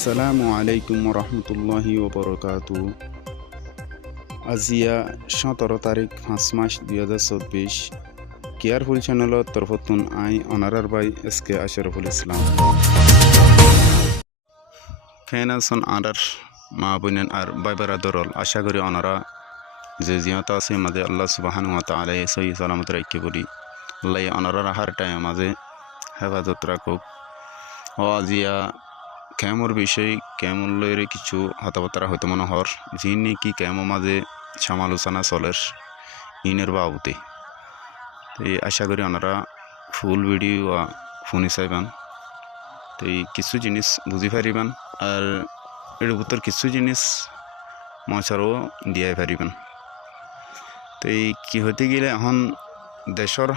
আসসালামু আলাইকুম রহমতুল্লাহি ওবরকাতু। আজিয়া 17 তারিখ 5 মাস 2024 কেয়ারফুল চ্যানেলত তরফতুন আই অনারার বাই এসকে আশরাফুল ইসলাম ফেনাসন আনার মা বোনেন আর বাই বারাদরল আশা করি অনারা যে জিয়াতা আছে মাঝে আল্লাহ সুবহানাহু ওয়া তাআলা সহি সালামত রাখি বলি আল্লাহ অনারার হার টাইম মাঝে হেফাজত রাখুক। ও আজিয়া কেমর বিষয় কেমন লয়ের কিছু হতাবার্তা হয়তো মনে হর যিনি কি কেমন মাঝে সমালোচনা চলের ইনের বাবুতে তো আশা করি ওনারা ফুল ভিডিও শুনি চাইবেন তো কিছু জিনিস বুঝি পারিবেন আর এর ভিতর কিছু জিনিস মশারও দিয়াই পারিবেন। তো কি হতে গেলে এখন দেশের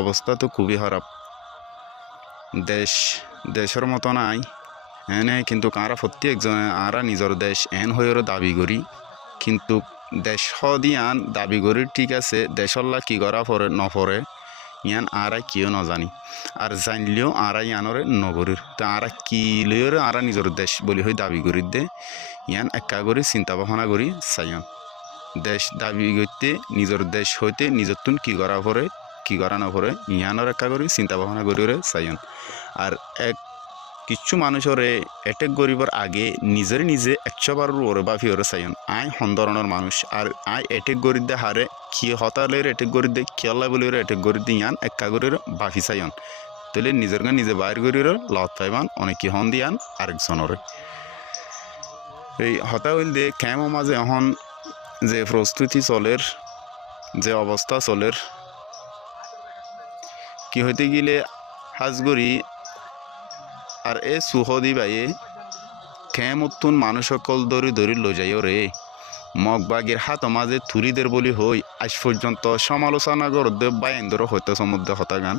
অবস্থা তো খুবই খারাপ। দেশের মতো নাই এনে কিন্তু কারা প্রত্যেকজনে আরা নিজের দেশ এন হয়েও দাবি করি কিন্তু দেশ দিয়ান দাবি করি ঠিক আছে দেশল্লা কি করা পরে নপরে ইয়ান আরা কিও নজানি আর জানলেও আরা ইয়ানরে নগরীর তো আরা কি লইর আরা নিজের দেশ বলি হয়ে দাবি করি দে ইয়ান একা করে চিন্তা ভাবনা করি চাইন দেশ দাবি করতে নিজের দেশ হইতে নিজের তুন কি করা পরে কি করা না পরে ইয়ানর একা করি চিন্তা ভাবনা করি চাইন। আর কিছু মানুষের অ্যাটেক করিবার আগে নিজের নিজে 100 বার ওরে বাফি ওরে চাইন আই সন্দরণের মানুষ আর আই অ্যাটেক করি দে হারে কি হতালের অ্যাটেক করি দে কিয়াল্লা বলে অ্যাটেক করি দিয়ে ইয়ান একা করে বাফি চাইন তাহলে নিজের নিজে বাইর করি লত পাইবান অনেক হন দিয়ান আরেকজনের এই হতা হইল দে কেমন মাঝে এখন যে প্রস্তুতি চলের যে অবস্থা চলের কি হইতে গেলে হাজগরি আর এ সুহদি বাইয়ে খেমতুন মানুষ সকল দরি দরি লো যাইও রে মগবাগের হাত মাঝে থুরিদের বলি হই আজ পর্যন্ত সমালোচনা করতে বাইন্দর হইতে সমুদ্র হতাগান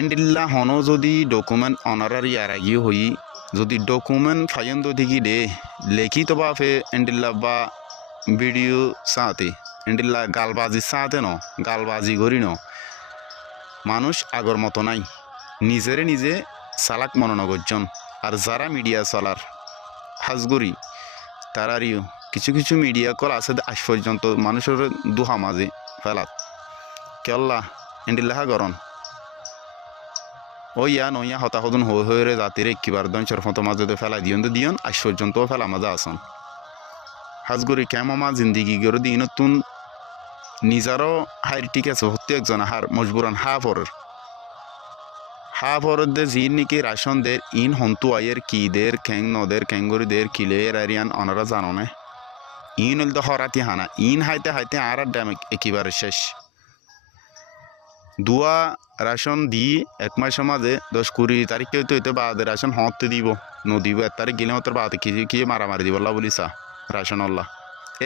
এন্ডিল্লা হনো যদি ডকুমেন্ট অনারার ইয়ার আগিয়ে হই যদি ডকুমেন্ট ফাইন্দ দিকি দে লেখিত বা ফে এন্ডিল্লা বা ভিডিও সাথে এন্ডিল্লা গালবাজি সাথে ন গালবাজি করি ন মানুষ আগর মতো নাই নিজেরে নিজে চালাক মনোনগরজন আর যারা মিডিয়া চলার হাজগরি তারারিও কিছু কিছু মিডিয়া কল আছে আজ পর্যন্ত মানুষের দুহা মাঝে ফেলাত কেল্লা এন্ডিল্লাহা গরন ও ইয়া নইয়া হতাহতন হয়ে জাতির একবার দঞ্চর ফটো মাঝে ফেলাই দিয়ন আজ পর্যন্ত ফেলা মাঝে আসন হাজগরি কেমা জিন্দিগি গর দিন নতুন নিজেরও হাই ঠিক আছে হতে একজন হার মজবুরান হা ফরদ দে জিন নিকি রাশন দের ইন হন্তু আয়ের কি দের খেং নদের খেঙ্গুরি দের কিলের আরিয়ান অনারা জানো না ইন হল তো হরাতি হানা ইন হাইতে হাইতে আর ড্যাম একেবারে শেষ দুয়া রাশন দি এক মাসের মাঝে 10-20 তারিখ হইতে হইতে বাদে রাশন হতে দিব নদিব 1 তারিখ গেলে মাত্র বাদে কি মারামারি দিব আল্লাহ বলিসা রাশন আল্লাহ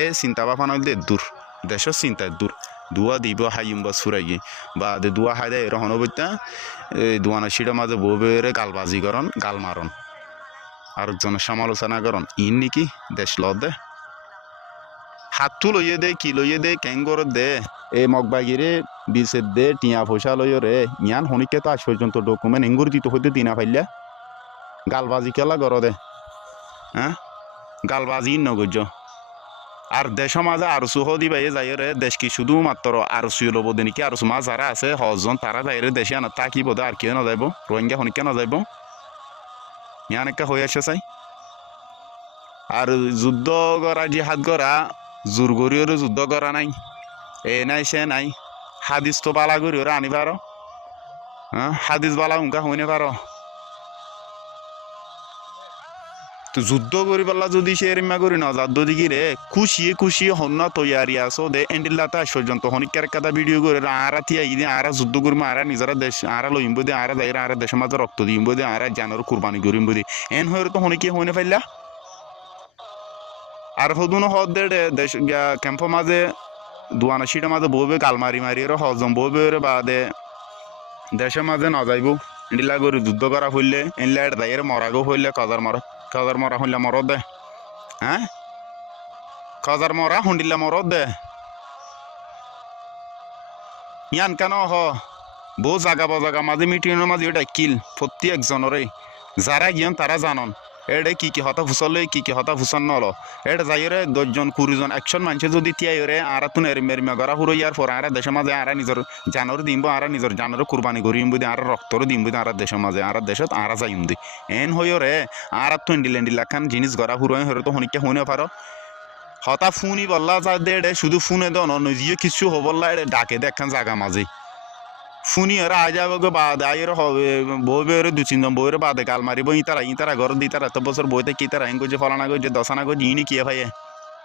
এ চিন্তা ভাবনা হইলে দূর দেশের চিন্তা দূর দুয়া দিব হাইম বা সুরাইগি বা দুয়া হাই দেয় এর হনবত্যা দুয়ানা সিঁড়ে মাঝে বউবেরে গালবাজি করন গাল মারন আরেকজনের সমালোচনা করন ইন নাকি দেশ ল দে হাতু লইয়ে দে কি লইয়ে দে কেঙ্গর দে এই মগবাগিরে বিশের দে টিয়া পয়সা লইয় রে ইয়ান হনিকে তো আজ পর্যন্ত ডকুমেন্ট এঙ্গুর দিতে হইতে দিনা ফাইলা গালবাজি কেলা গর দে হ্যাঁ গালবাজি নগর্য আর দেশ মাঝে আর সুহদি বাইয়ে যাই রে দেশ কি শুধুমাত্র আর সুই লব দে নাকি আর সুমা যারা আছে হজন তারা যাই রে দেশে আনা তা কি বোধ আর কেউ না যাইব রোহিঙ্গা হনিকে না যাইব ইয়ান একটা হয়ে আসে চাই আর যুদ্ধ করা জিহাদ করা জোর করিও যুদ্ধ করা নাই এ নাই সে নাই হাদিস তো বালা করি ওরা আনি পারো হ্যাঁ হাদিস বালা উনকা হইনে পারো তো যুদ্ধ করি পাল্লা যদি সে এরিমা করি না যার দিকে রে খুশিয়ে হন্না তৈয়ারি আসো দে এন্ডিল্লাতে আজ পর্যন্ত হনিকার কাদা ভিডিও করে আরা থিয়া ইদি আরা যুদ্ধ করবো আরা নিজেরা দেশ আরা লইম দে আরা যাই আরা দেশের মাঝে রক্ত দিম দে আরা জানোর কুরবানি করিম দে এন হয়ে তো হনিকে হইনে পাইলা আর হদুনো হদ দে দেশ ক্যাম্প মাঝে দুয়ানা সিটের মাঝে বউবে গাল মারি হজম বউবে বা দে দেশের মাঝে না যাইব এন্ডিল্লা করে যুদ্ধ করা হইলে এনলা দায়ের মরাগো হইলে কাজার মরা হইলে মরদ দে হ্যাঁ কাজার মরা হুন্ডিল্লা মরদ দে ইয়ান কেন হ বউ জাগা মাঝে মিটিংয়ের মাঝে ওটা কিল প্রত্যেক জনরে যারা গিয়ন তারা জানন এটা কি হতা ফুসলে কি হতা ফুসান নল এটা যাইরে 10 জন 20 জন 100 মানুষে যদি তিয়াইরে আর তুন এরিমেরিমা করা হুরো ইয়ার পর আর দেশের মাঝে আর নিজের জানর দিমব আর নিজের জানর কুরবানি করিম বুদি আর রক্তর দিমব আর দেশের মাঝে আর দেশত আর যাইম দি এন হইরে আর তুন ডিলেন্ডি লাখান জিনিস গড়া হুরো হরে তো হনিকে হনে পারো হতা ফুনি বললা যা দে শুধু ফুনে দন নজিও কিছু হবল্লা ডাকে দেখান জায়গা মাঝে ফুনি ওরা আজ যাবে বাদ আয়ের হবে বই বেরে 2-3 জন বইয়ের বাদে গাল মারিব ইতারা ঘর দি তারা এত বছর বইতে কি তারা এঙ্গো যে ফলানা গো যে দশানা গো ইনি কি ভাই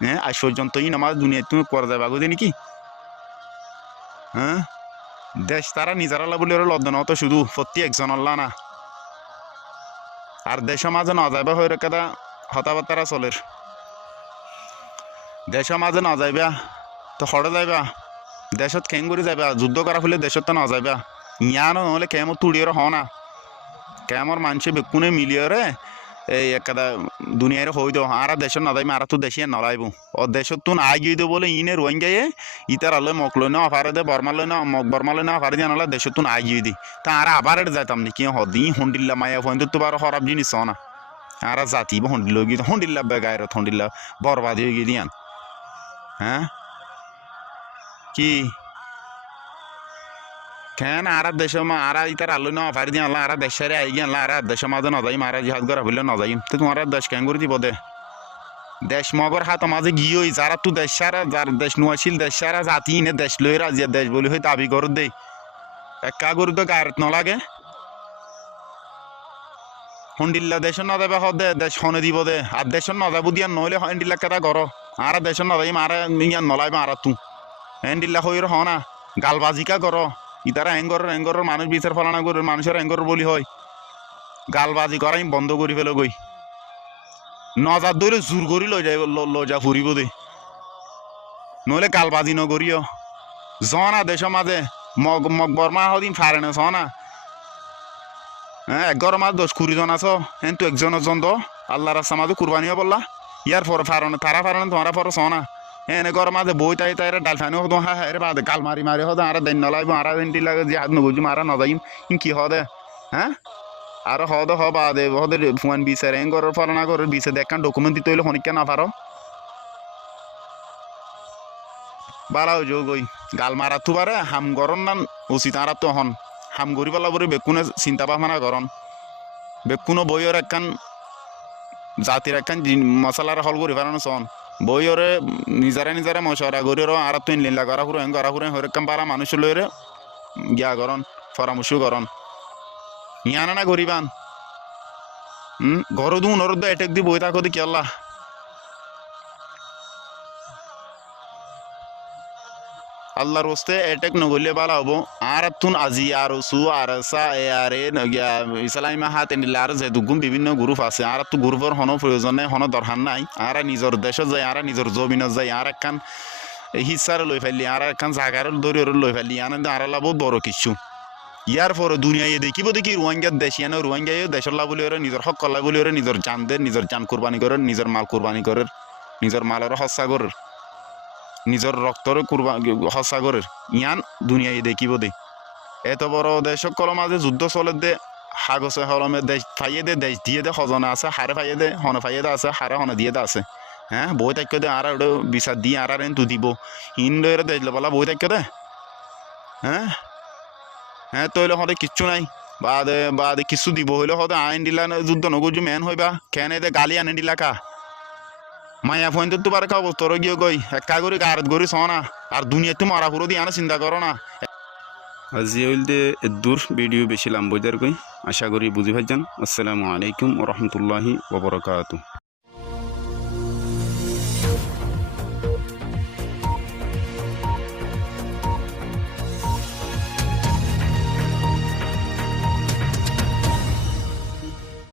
হ্যাঁ আজ পর্যন্ত ইন আমার দুনিয়া তুমি করে যাবে আগো দিন কি হ্যাঁ দেশ তারা নিজেরা বলে ওরা লদ্দন অত শুধু প্রতি একজন আল্লাহ না আর দেশের মাঝে না যাবে হয়ে কেদা হতাবার্তারা চলের দেশের মাঝে না যাইবা তো হরে যাইবা দেশত কেন করে যাবা যুদ্ধ করা হলে দেশত তো না যাবা ইয়ান নহলে কেমন তুড়িয়ে হ না কেমন মানুষে বেকুনে মিলিয়ে রে এই একটা দুনিয়ার হই দো আর দেশত না যাইবা আর তো দেশে নলাইব ও দেশত তুন আগিয়ে দে বলে ইনে রোহিঙ্গায়ে ইতার আলো মক লই না আফারে দে বর্মা লই না মক বর্মা লই না আফারে দিয়ে নলা দেশত তুন আগিয়ে দি তা আর আবার যাইতাম নি কি হদি হন্ডিল্লা মায়া ফোন তো বার খারাপ জিনিস না আর জাতি হন্ডিল গিয়ে হন্ডিল্লা বেগায়ের হন্ডিল্লা বরবাদ হয়ে গিয়ে দিয়ান হ্যাঁ কি কেন আর দেশে আর ইতার আলো না ফারি দিয়ে আল্লাহ আর দেশের আই গিয়ে আল্লাহ আর দেশের মাঝে না যাইম আর জিহাদ করা বললে না যাইম তো তোমার দেশ কেন করে দিব দে দেশ মগর হাত মাঝে গিয়ে যারা তো দেশ সারা যার দেশ নোয়াছিল দেশ সারা জাতি নে দেশ লই রাজিয়া দেশ বলি হয়ে দাবি কর দে একা গরু তো গায়ত নলাগে হন্ডিল্লা দেশের না যাবে দে দেশ হনে দিব দে আর দেশের না যাবো দিয়া নইলে হন্ডিল্লা কেটা করো আর দেশের না যাইম আর ইয়ান নলাইব আর তু হন্ডিল্লা হইর হ না গালবাজিকা করো ইতারা এঙ্গরের মানুষ বিচার ফলানা করে মানুষের এঙ্গর বলি হয় গালবাজি করাই বন্ধ করি ফেলো গই নজার ধরে জোর করি লজা ফুরিব দে নইলে গালবাজি নগরিও জনা দেশের মাঝে মগ বর্মা হদিন ফারে না সনা হ্যাঁ 11 মাস 10-20 জন আছো কিন্তু একজনের জন তো আল্লাহ রাস্তা মাঝে কুরবানিও বললা ইয়ার পর ফারনে তারা ফারনে তোমারা পর সনা এনে গরম মাঝে বই তাই তাই ডাল ফানো হতো হ্যাঁ হ্যাঁ বাদে গাল মারি হতো আর দেন নলাইব আর দিনটি লাগে যে হাত নগুজি মারা নজাইম কি হদে হ্যাঁ আর হদ হ বাদে হদের ফোন বিচারে এঙ্গরের ফলনা করে বিচারে দেখান ডকুমেন্ট দিতে হইলে হনিকা না পারো বালাও যোগই গাল মারা থু পারে হাম গরম না উচিত আর তো হন হাম গরি পালা বলে বেকুনে চিন্তা ভাবনা করন বেকুনো বইয়ের একখান জাতির একখান মশলার হল করি ফেলানো চন বইরে নিজেরা মশলা গরির আর তুই লীলা করা হুরে হরেকাম পারা মানুষ লইরে গিয়া করন পরামর্শ করন ইয়ানা না গরিবান ঘর দু নরদ এটেক দি বই থাকো দি কি আল্লাহ আল্লাহর ওস্তে এটেক নগলে বালা হবো আর তুন আজি আর সু আর সা এ আর এ ইসলামী হাত এনিলে আর যে দুগুম বিভিন্ন গ্রুপ আছে আর তো গ্রুপের হনো প্রয়োজন নাই হনো দরকার নাই আর নিজের দেশত যায় আর নিজের জমিনত যায় আর একখান হিসার লই ফেললি আর একখান জাগার দরি লই ফেললি আনন্দ আর বহুত বড় কিছু ইয়ার পরে দুনিয়ায় দেখিব দেখি রোহিঙ্গার দেশ ইয়ানো রোহিঙ্গায় দেশের লাভ বলি নিজের হক কল্লা বলি নিজের জান দে নিজের জান কোরবানি করে নিজের মাল কোরবানি করে নিজের মালের হস্যা করে নিজের রক্তর হস্যা করে ইয়ান দুনিয়ায় দেখিব দে এত বড় দেশ সকল মাঝে যুদ্ধ চলে দে হাগসে হলমে দেশ ফাইয়ে দে দেশ দিয়ে দে সজনে আছে হারে ফাইয়ে দে হনে ফাইয়ে দে আছে হারে হনে দিয়ে দে আছে হ্যাঁ বই থাক্য দে আর বিচার দিয়ে আর তু দিব হিন্দুরে দেশ বলা বই থাক্য দে হ্যাঁ হ্যাঁ তৈলে হতে কিচ্ছু নাই বাদে কিছু দিব হইলে হতে আইন দিলা যুদ্ধ নগজু মেন হইবা কেন দে গালি আনে দিলা কা মায়া ফোন তো পারে খাবো তোর গিয়ে গই একা করে গারত গড়ি সনা আর দুনিয়াতে মারা পুরো দিয়ে আনা চিন্তা করো না আজি হইলতে দূর ভিডিও বেশি লাম্বইদার কই আশা করি বুঝি ভাইজান আসসালামু আলাইকুম ওয়া রাহমাতুল্লাহি ওয়া বারাকাতুহু